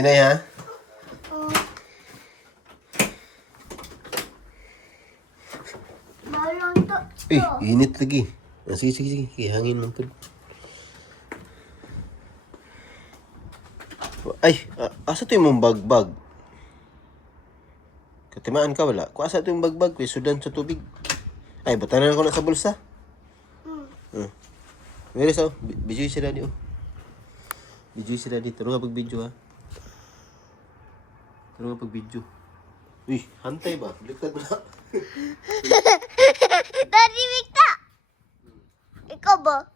Inay ha? Balon to. Init lagi. Sige, sige, sige. Hangin mo to. Ay, asa to yung mong bagbag? Katimaan ka wala? Kung asa to yung bagbag, sudan sa tubig. Ay, batanan ako na sa bulsa. Meron sa, video si Daddy oh. Video si Daddy. Taro nga pag-video ha. Taro nga pag-video. Uy, hantay ba? Baliktad ba? Daddy Victa! Ikaw ba?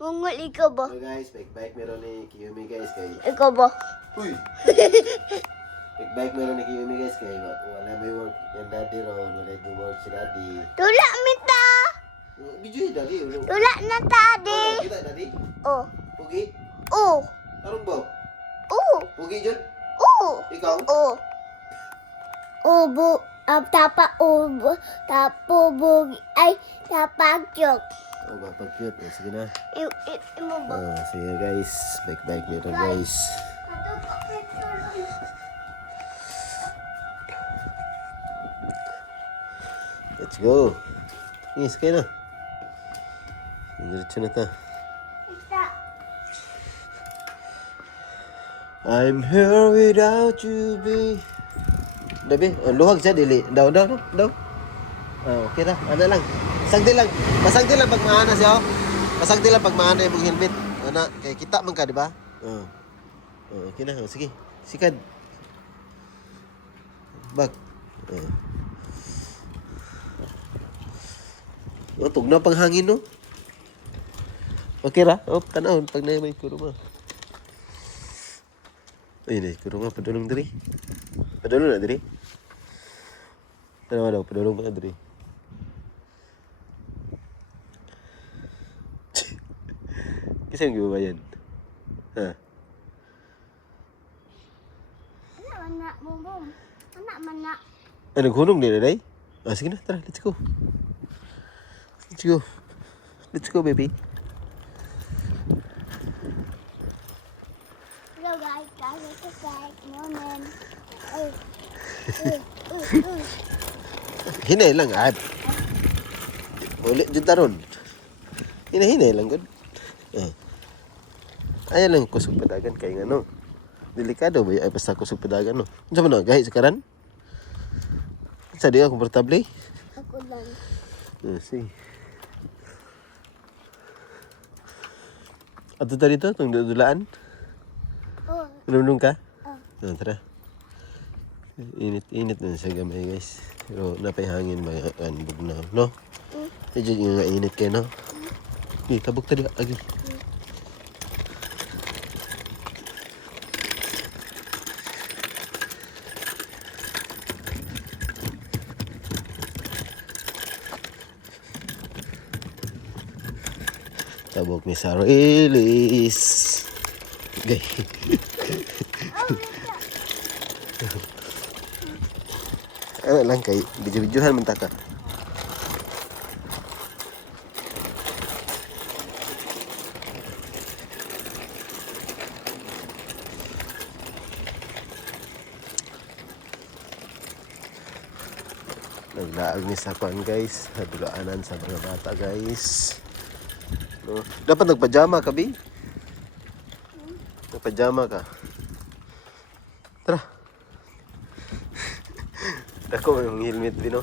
Mungol ikaw ba? So guys, bike meron ni Kiyumi guys kay. Ikaw ba? Uy! Bike meron ni Kiyumi guys kay. Wala may work yung daddy ron. Wala may work si daddy. Tula mita! Video yung daddy. Tula na tadi! Kita daddy? Oh. Pugi? Oh. Tarong ba? Oh. Pugi dyan? Oh. Ikaw? Oh. Oh, bu. Tapa, oh, tapo, bu. Ay, tapagyok. Oh, mapag-cute. Sige na. Imo ba? Sige guys. Bike meron guys. Let's go. Yes, kaya na. Diretso na ta. I'm here without you, babe. Dabi, luwag siya, dili. Daw. Okay na, ano lang. Pasagdi lang pag maana siya, oh. Pasagdi lang pag maana yung helmet. Ana, kay kita man ka, di ba? Okay na, sige. Sikad. Bag. Tugnaw pang hangin, no? Okay ra? Tanaw, pag na may kuruma. Ay, kuruma, padulong diri. Padulong na diri. Tanaw daw, padulong pa na diri. Kasi yung giba yan? Ha? Anak, bumbum. Anak, mana. Ay, naghunong din na, day? Sige na, tara, let's go. Let's go, baby. Hello, guys. Moment. Hinay lang, ulit dyan taron. Hinay lang, good. Ayan lang kusog padagan kay nga no. Delikado ba ay basta kusog padagan no. Unsa man gahi sa karan? Sa di ka komportable? Ako lang. Si. Ato ta dito tong dulaan. Oh. Nunung ka? Tara. Init na sa gamay guys. Pero napay hangin ba bugnaw, no? Medyo yung init kayo, no? Tabok tadi lagi. Tabok ni Sarelis. Okay. Ano lang kay video-videohan man ta ka. Naglaag ni sa kwan guys, nadulaanan sa mga bata guys. No? Dapat nagpajama ka, Bi? Nagpajama ka. Tara. Ako may mga helmet, Bi, no?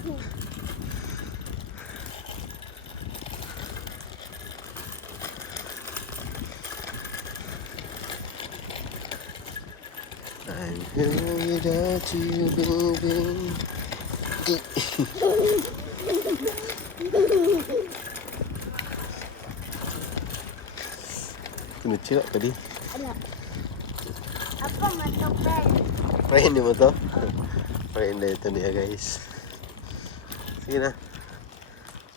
I'm here without you, baby. Kinutsira tadi. Anak. Apa matopel? Friend mo to? Friend na ito niya guys. Sige na.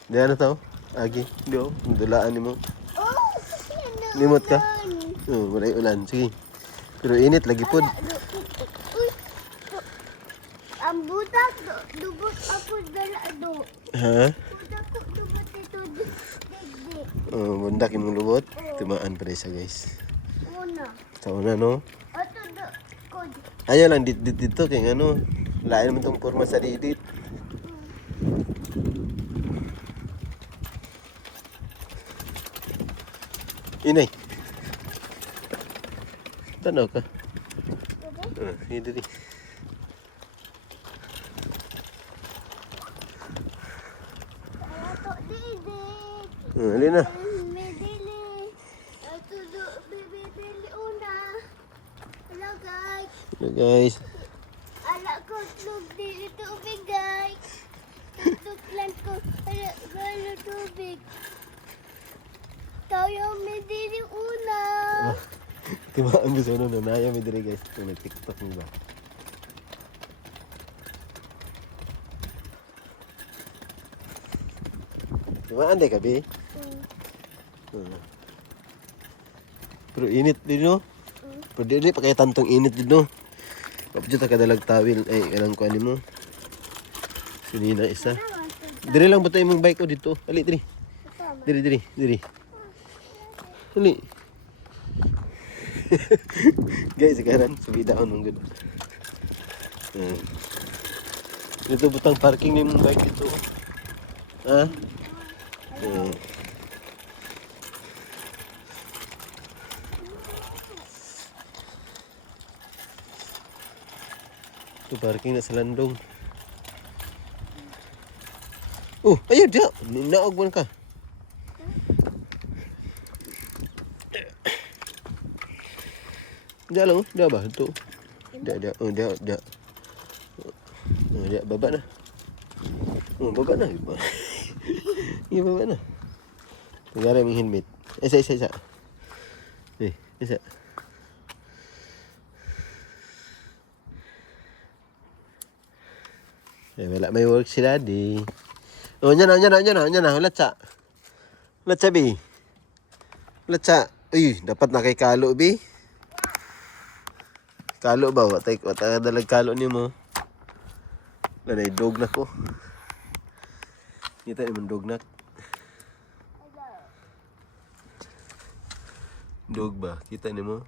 Diyan na to. Agi. Diyo. Dulaan ni mo. Oh, Limot ka? Walay ulan. Sige. Pero init lagi po. Uy. Ang butak, dubot ako dala do. Ha? Butak ko dubot ito digdig. Bundak yung lubot. Timaan pa rin siya guys. Una. Sa una no? Ato do ko likod. Ayaw lang dito kay ano. Lain mo itong forma sa didit. Inay. Tanaw ka. Hindi rin. Ato, didik. Alin na. Medili. Ato, bibili una. Hello, guys. Hello guys. Ala ko, tlog dili tubig, guys. Tutuklan ko. Ala, tubig. Tayo, medili una. Diba ang gusto nung nanaya may dire guys. Kung nag-tiktok mo ba? Diba anday ka, Bi? Pero init din, no? Pero di pa kaya tantong init din, no? Kapag ka dalag tawil, ay, kanang kuhanin mo. Sinina isa. Dire lang ba tayo mong bike ko dito? Ali, diri. Diri. Ali. Guys, sekarang subida ako nung gano'n. Dito butang parking ni mong bike dito. Ha? Ito parking na sa landong. Oh, ayun dia. Naog man ka. Dia lang, dia ba? Ito. Dia. Oh, dia. Oh, dia baba na. Oh, baba na. Iya, baba na. Tagara yung helmet. Isa. Isa. Wala may work si Daddy. Oh, nya na. Latsa, Bi. Latsa. Uy, dapat na kay Kalo, Bi. Kalo ba? Watay dalag kalo ni mo. Nanay dog na ko. Kita naman dog na. Dog ba? Kita ni mo?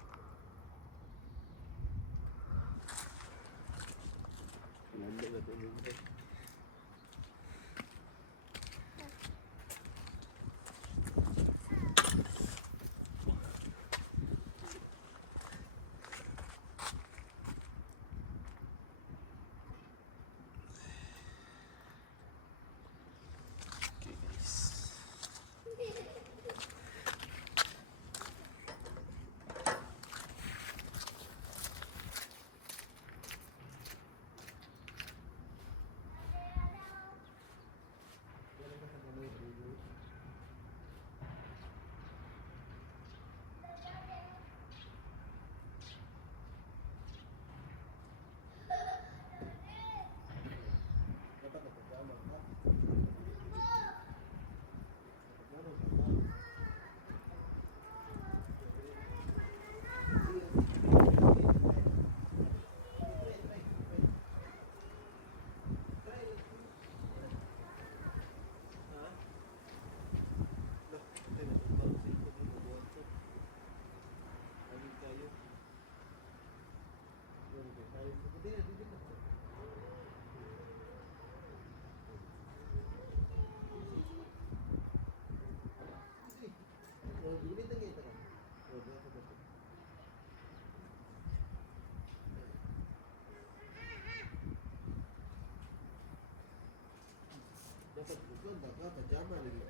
Dapat bukan baka pajama lagi.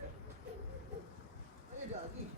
Ayo dah lagi.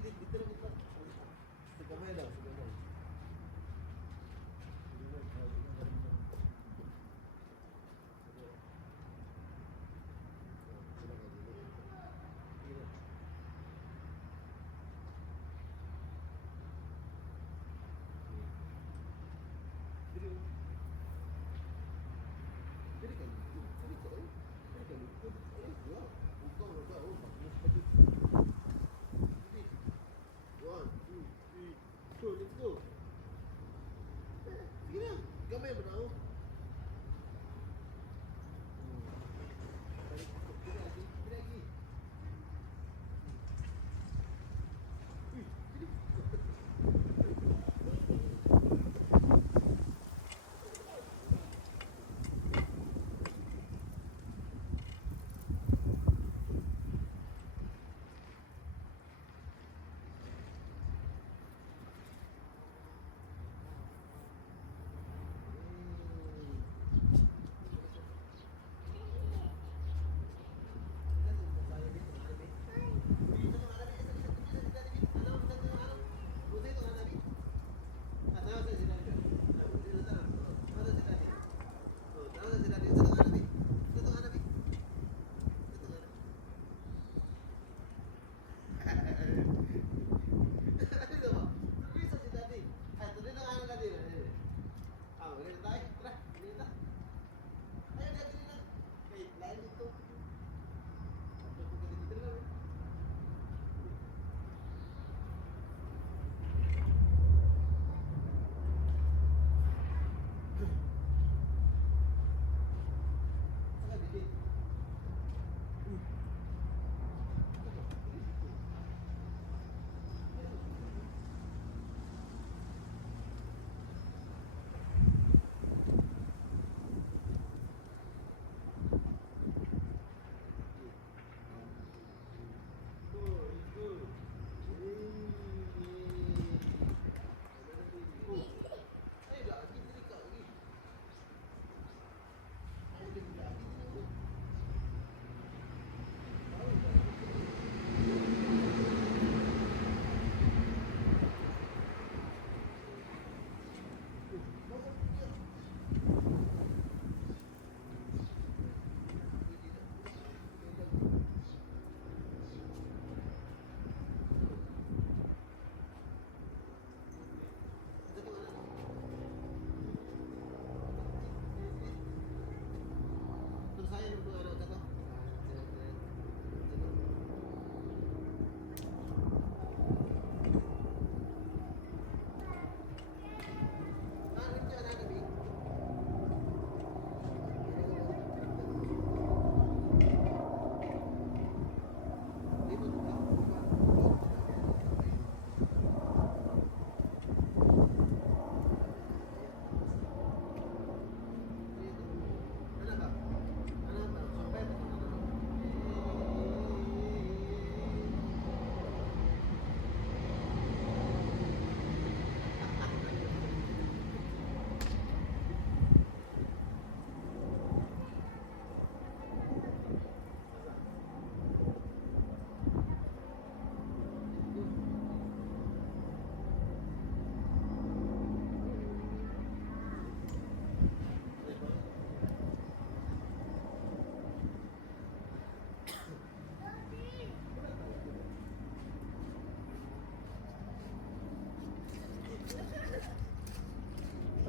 dito lang dito. Sa kamay daw, sa kamay. Gamay mo na ako.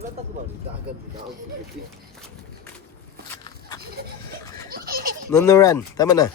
Halata ko ba? Dagan mo na ako. Nunuran. Tama na.